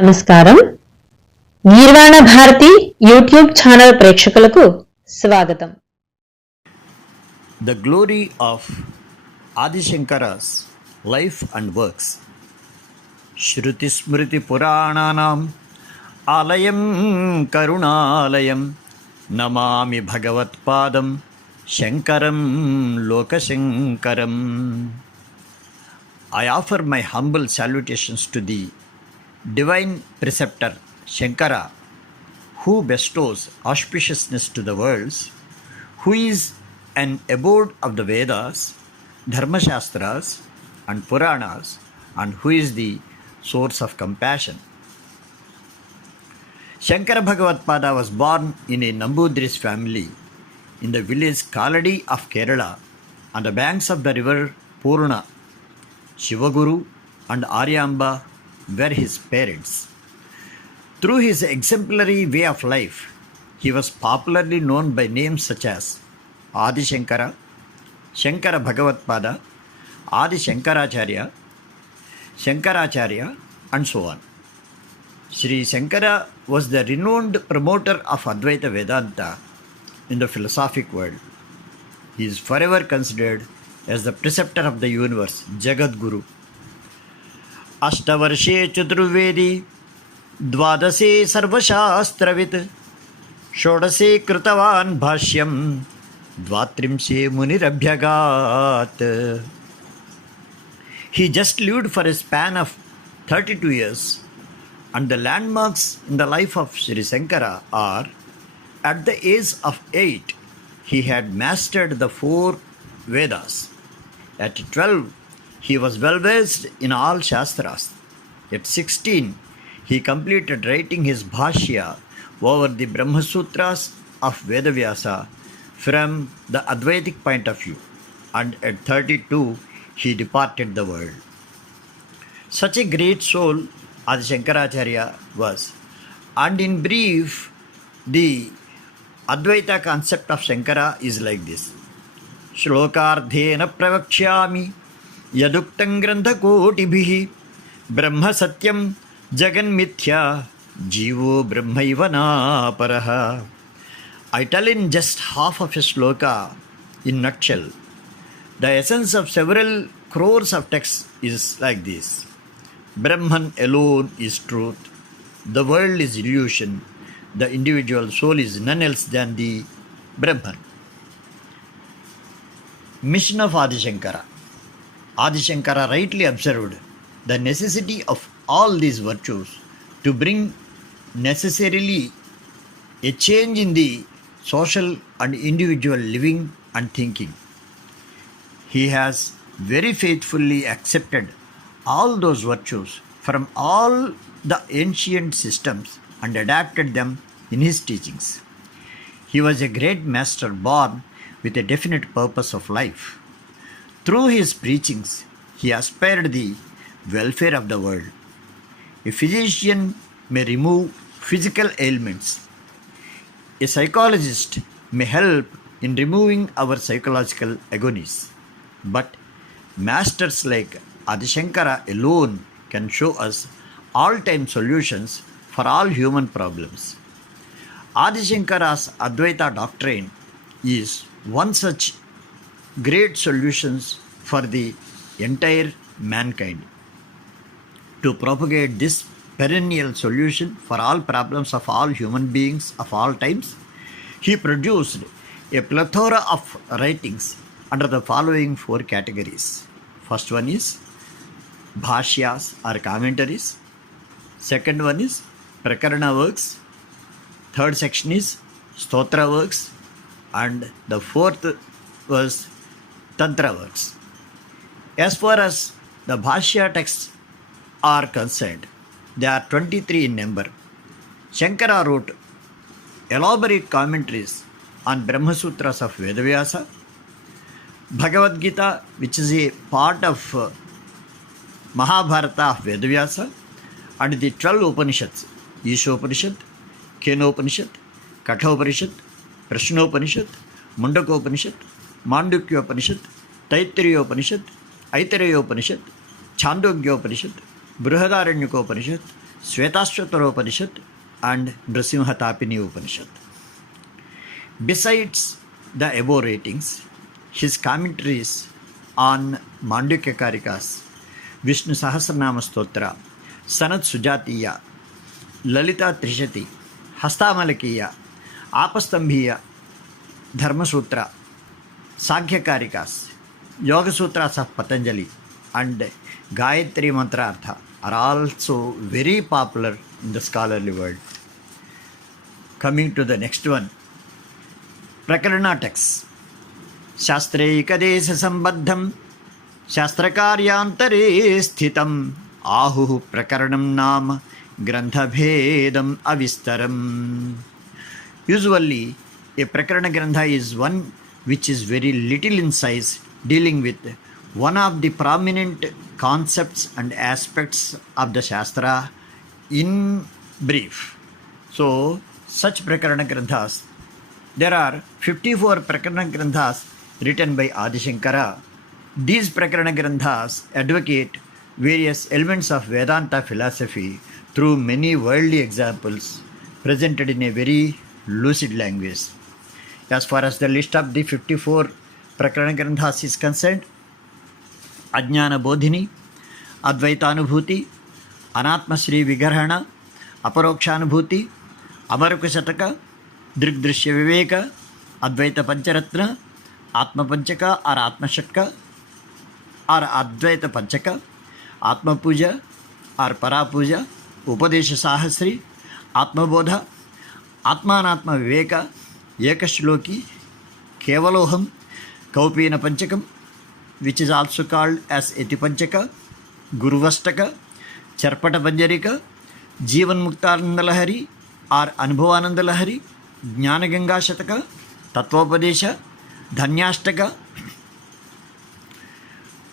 నమస్కారం. గీర్వాణ Bharati YouTube channel ప్రేక్షకులకు స్వాగతం. The glory of Adi Shankara's life and works. Shruti Smriti Purananam Alayam Karunalayam Namami Bhagavat Padam Shankaram Lokashankaram. I offer my humble salutations to the divine preceptor Shankara, who bestows auspiciousness to the worlds, who is an abode of the Vedas, Dharmashastras, and Puranas, and who is the source of compassion. Shankara Bhagavatpada was born in a Nambudris family in the village Kaladi of Kerala on the banks of the river Purna. Shivaguru and Aryamba were his parents. Through his exemplary way of life, he was popularly known by names such as Adi Shankara, Shankara Bhagavatpada, Adi Shankaracharya, Shankaracharya, and so on. Sri Shankara was the renowned promoter of Advaita Vedanta in the philosophic world. He is forever considered as the preceptor of the universe, Jagat Guru. अष्टवर्षे Chaturvedi द्वादशे सर्वशास्त्रवित् षोडशे कृतवान् भाष्यं द्वात्रिंशे मुनिरभ्यगात्. He just lived for a span of 32 years, and the landmarks in the life of Sri Shankara are: at the age of 8, he had mastered the 4 Vedas. At 12, he was well versed in all Shastras. At 16, he completed writing his Bhashya over the Brahma Sutras of Vedavyasa from the Advaitic point of view, and at 32, he departed the world. Such a great soul Adi Shankaracharya was, and in brief, the Advaita concept of Shankara is like this. Shlokardhena pravakshami यदुक्तं ग्रंथकोटिभिः ब्रह्म सत्यं जगन्मिथ्या जीवो ब्रह्मैव नापरः. I tell in just half of a shloka in nutshell. The essence of several crores of texts is like this. Brahman alone is truth. The world is illusion. The individual soul is none else than the Brahman. Mission of Adi Shankara. Adi Shankara rightly observed the necessity of all these virtues to bring necessarily a change in the social and individual living and thinking. He has very faithfully accepted all those virtues from all the ancient systems and adapted them in his teachings. He was a great master born with a definite purpose of life. Through his preachings, he aspired the welfare of the world. A physician may remove physical ailments. A psychologist may help in removing our psychological agonies. But masters like Adi Shankara alone can show us all-time solutions for all human problems. Adi Shankara's Advaita doctrine is one such great solutions for the entire mankind. To propagate this perennial solution for all problems of all human beings of all times, he produced a plethora of writings under the following 4 categories. First one is Bhashyas or commentaries. Second one is Prakarana works. Third section is Stotra works. And the fourth was Tantra works. As far as the Bhashya texts are concerned, they are 23 in number. Shankara wrote elaborate commentaries on Brahma Sutras of Vedavyasa, Bhagavad Gita, which is a part of Mahabharata of Vedavyasa, and the 12 Upanishads, Ishopanishad, Kenopanishad, Kathopanishad, Prashnopanishad, Mundakopanishad, Mandukyopanishad, Taittiriyopanishad, Aitareyopanishad, Chandogyopanishad, Brihadaranyukopanishad, Shvetashvatara and Nrsimha Tapini Upanishad. Besides the above ratings, his commentaries on Mandukya Karikas, Vishnu Sahasranama Stotra, Sanat Sujatiya, Lalita Trishati, Hastamalakiya, Apastambhiya, Dharma Sutra, Sankhya Karikas, Yoga Sutras of Patanjali, and Gayatri Mantrartha are also very popular in the scholarly world. Coming to the next one, Prakarana text. शास्त्रैकदेश संबद्धं शास्त्रकार्यान्तरे स्थितम् आहुः प्रकरणं नाम ग्रंथभेदम् अविस्तरम्. Usually, a prakarana grantha is one which is very little in size, dealing with one of the prominent concepts and aspects of the Shastra in brief. So, such prakarana granthas, there are 54 prakarana granthas written by Adi Shankara. These prakarana granthas advocate various elements of Vedanta philosophy through many worldly examples presented in a very lucid language. As far as the list of the 54 prakarana granthas is concerned, Ajnana Bodhini, Advaitanubhuti, Anatma Sri Vigarhana, Aparokshanubhuti, Amaraka Shataka, Drigdrishya Viveka, Advaita Pancharatna, Atma Panchaka or Atma Shatka or Advaita Panchaka, Atma Puja or Parapuja, Upadesha Sahasri, Atma Bodha, Atmanatma Viveka, Ekashloki, Kevaloham, Kaupina Panchakam, which is also called as Eti Panchaka, Guruvastaka, Charpata Panjarika, Jivan Muktananda Lahari or Anubhavananda Lahari, Jnana Ganga Shataka, Tattvopadesha, Dhanyashtaka,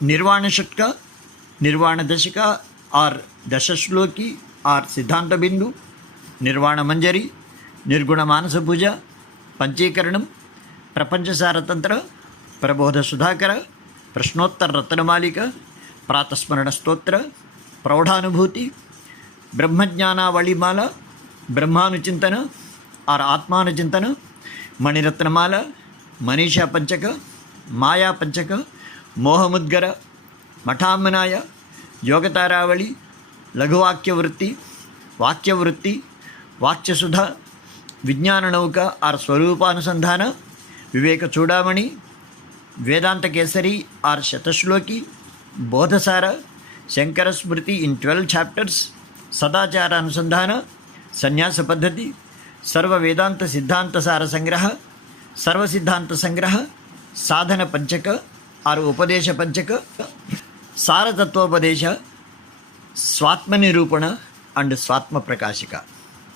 Nirvana Shatka, Nirvana Dashika or Dashashloki or Siddhanta Bindu, Nirvana Manjari, Nirguna Manasa Puja, Panchikaranam, Prapanchasara Tantra, Prabodha Sudhakara, Prashnottar Ratanamalika, Pratasmarana Stotra, Praudhanubhuti, Brahmajnana Valimala, Brahmanuchintana or Atmanuchintana, Maniratnamala, Manisha Panchaka, Maya Panchaka, Mohamudgara, Mathamanaya, Yogataravali, Laguvakya Vritti, Vakya Vritti, Vakya Sudha, Vijnana Nauka or Swarupanusandhana, Viveka Chudamani, Vedanta Kesari or Shatashloki, Bodhasara, Shankara Smriti in 12 chapters, Sadachara Anusandhana, Sannyasa Paddhati, Sarva Vedanta Siddhanta Sara Sangraha, Sarva Siddhanta Sangraha, Sadhana Panchaka or Upadesha Panchaka, Sara Tattvopadesha, Swatma Nirupana and Swatma Prakashika.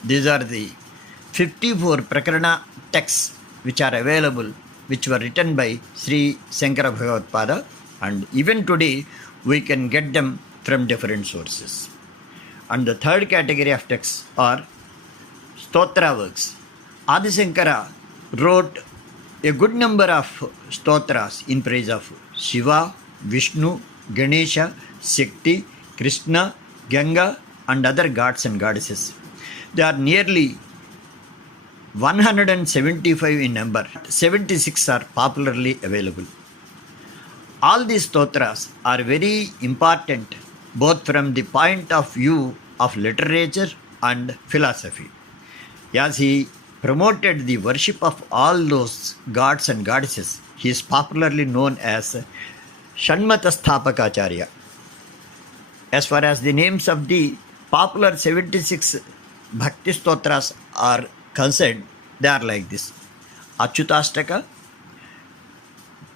These are the 54 Prakarana texts which are available, which were written by Sri Shankara Bhagavatpada, and even today we can get them from different sources. And the third category of texts are Stotra works. Adi Shankara wrote a good number of stotras in praise of Shiva, Vishnu, Ganesha, Shakti, Krishna, Ganga and other gods and goddesses. They are nearly 175 in number. 76 are popularly available. All these stotras are very important both from the point of view of literature and philosophy, as he promoted the worship of all those gods and goddesses. He is popularly known as Shanmata Sthapakacharya. As far as the names of the popular 76 Bhakti Stotras are concerned, they are like this: Achyutastaka,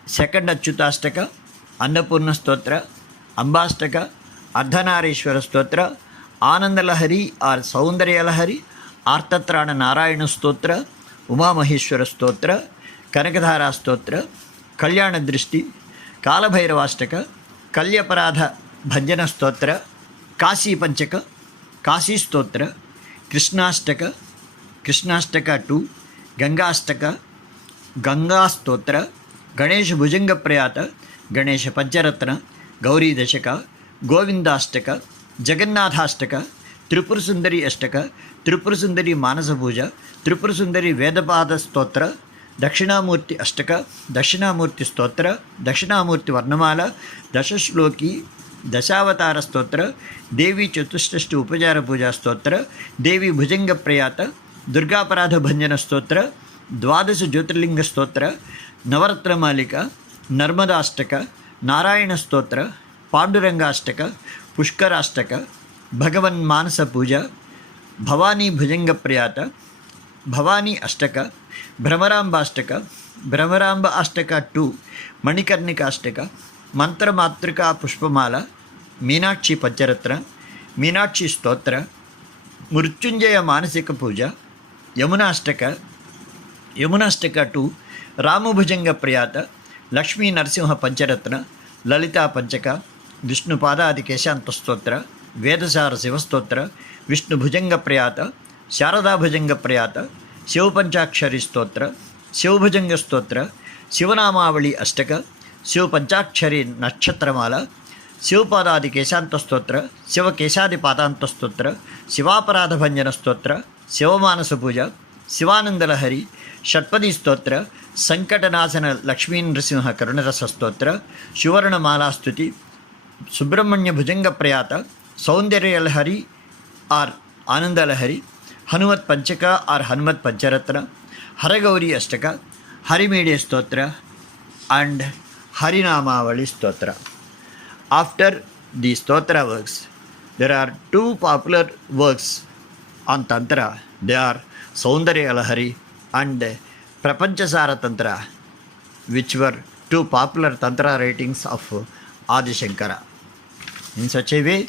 second Achyutastaka, Annapurna Stotra, Ambastaka, Ardhanarishwara Stotra, Anandalahari or Saundaryalahari, Artatrana Narayana Stotra, Uma Maheshwara Stotra, Kanakadhara Stotra, Kalyana Drishti, Kalabhairavastaka, Kalyaparadha Bhanjana Stotra, Kasi Panchaka, Kasi Stotra, Krishnastaka, Krishnastaka 2, Gangastaka, Ganga Stotra, Ganesha Bhujanga Prayata, Ganesha Pancharatna, Gauri Dashaka, Govindastaka, Jagannathastaka, Tripura Sundari అష్టక, Tripura Sundari మానస పూజ, త్రిపుర సుందరి వేదపాద స్తోత్ర, దక్షిణామూర్తి అష్టక, దక్షిణామూర్తి స్తోత్ర, దక్షిణామూర్తి వర్ణమాల, దశశ్లోకి దశావతార స్తోత్ర, దేవి చతుష్షష్టి ఉపచార పూజా స్తోత్ర, దేవి భుజంగ ప్రయాత, దుర్గాపరాధ భంజన స్తోత్ర, ద్వాదశ జ్యోతిర్లింగ స్తోత్ర, నవరత్నమాలిక, నర్మదాష్టక, నారాయణ స్తోత్ర, పాండురంగాష్టక, పుష్కరాష్టక, భగవన్ మానస పూజ, భవానీ భుజంగ ప్రయాత, భవానీ అష్టక, భ్రమరాంబాష్టక, భ్రమరాంబ అష్టక 2, మణికర్ణికాష్టక, మంత్రమాతృకా పుష్పమాల, మీనాక్షి పంచరత్న, మీనాక్షి స్తోత్ర, మృత్యుంజయ మానసిక పూజ, యమునాష్టక, యమునాష్టక 2, రామభుజంగ ప్రయాత, లక్ష్మీ నరసింహ పంచరత్న, లలితా పంచక, విష్ణుపాదాది కేశాంత స్తోత్ర, వేదసార శివస్తోత్ర, విష్ణుభుజంగ ప్రయాత, శారదాభుజంగ ప్రయాత, శివపంచాక్షరి స్తోత్ర, శివభుజంగ స్తోత్ర, శివనామావళి అష్టక, శివపంచాక్షరి నక్షత్రమాల, శివపాదాది కేశాంత స్తోత్ర, శివకేశాది పాదాంత స్తోత్ర, శివాపరాధ భంజన స్తోత్ర, శివమానస పూజ, శివానందలహరి, షట్పది స్తోత్ర, సంకటనాశన లక్ష్మీ నృసింహ కరుణరస స్తోత్ర, సువర్ణమాలాస్తుతి, సుబ్రహ్మణ్య భుజంగ ప్రయాత, సౌందర్యలహరి ఆర్ ఆనందలహరి, హనుమత్ పంచక ఆర్ హనుమత్ పంచరత్న, హరగౌరీ అష్టక, హరిమేడే స్తోత్ర and Harinamavali Stotra. After the Stotra works, there are 2 popular works on Tantra. They are Saundarya Alahari and Prapanchasara Tantra, which were 2 popular Tantra writings of Adi Shankara. In such a way,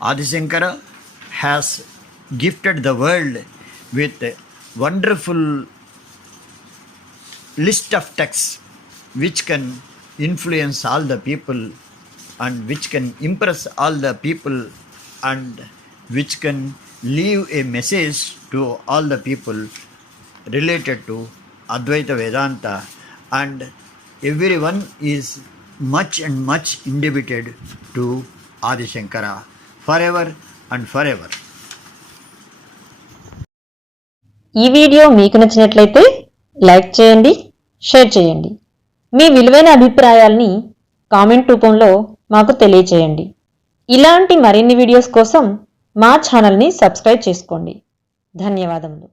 Adi Shankara has gifted the world with a wonderful list of texts which can influence all the people and which can impress all the people and which can leave a message to all the people related to Advaita Vedanta, and everyone is much and much indebted to Adi Shankara forever and forever. ఈ video మీకు నచ్చినట్లయితే like చేయండి, share చేయండి. మీ విలువైన అభిప్రాయాల్ని comment రూపంలో మాకు తెలియచేయండి. ఇలాంటి మరిన్ని వీడియోస్ కోసం మా ఛానల్ని సబ్స్క్రైబ్ చేసుకోండి. ధన్యవాదములు.